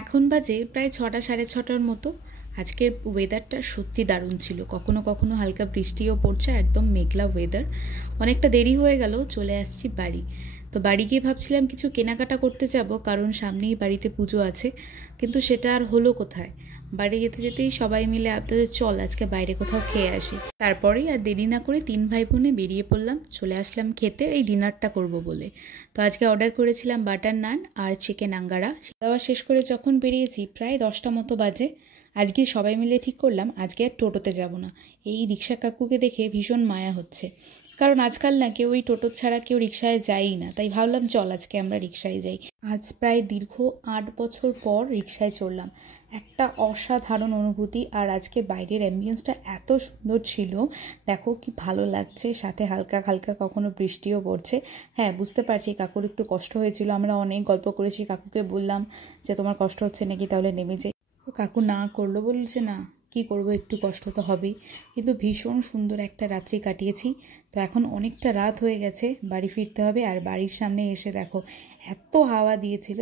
এখন বাজে প্রায় ৬টা সাড়ে ৬টার মতো। আজকের ওয়েদারটা সত্যি দারুণ ছিল। কখনো কখনো হালকা বৃষ্টিও পড়ছে, একদম মেঘলা ওয়েদার। অনেকটা দেরি হয়ে গেল, চলে আসছি বাড়ি। তো বাড়ি গিয়ে ভাবছিলাম কিছু কেনাকাটা করতে যাব, কারণ সামনেই বাড়িতে পুজো আছে। কিন্তু সেটা আর হলো কোথায়। বাড়ি যেতে যেতেই সবাই মিলে আপনাদের চল আজকে বাইরে কোথাও খেয়ে আসি। তারপরেই আর দেরি না করে ৩ ভাই বোনে বেরিয়ে পড়লাম, চলে আসলাম খেতে, এই ডিনারটা করব বলে। তো আজকে অর্ডার করেছিলাম বাটার নান আর চিকেন আঙ্গারা। খাওয়া শেষ করে যখন বেরিয়েছি প্রায় 10টা মতো বাজে। আজকে সবাই মিলে ঠিক করলাম আজকে আর টোটোতে যাব না। এই রিক্সা কাকুকে দেখে ভীষণ মায়া হচ্ছে, কারণ আজকাল না কেউ এই টোটো ছাড়া কেউ রিক্সায় যায়ই না। তাই ভাবলাম চল আজকে আমরা রিক্সায় যাই। আজ প্রায় দীর্ঘ 8 বছর পর রিক্সায় চড়লাম। একটা অসাধারণ অনুভূতি। আর আজকে বাইরের অ্যাম্বিয়েন্সটা এত সুন্দর ছিল, দেখো কি ভালো লাগছে। সাথে হালকা হালকা কখনো বৃষ্টিও পড়ছে। হ্যাঁ, বুঝতে পারছি কাকুর একটু কষ্ট হয়েছিল। আমরা অনেক গল্প করেছি, কাকুকে বললাম যে তোমার কষ্ট হচ্ছে নাকি, তাহলে নেমে যাই। কাকু না করলো, বলছে না কি করব, একটু কষ্ট তো হবেই। কিন্তু ভীষণ সুন্দর একটা রাত্রি কাটিয়েছি। তো এখন অনেকটা রাত হয়ে গেছে, বাড়ি ফিরতে হবে। আর বাড়ির সামনে এসে দেখো এত হাওয়া দিয়েছিল।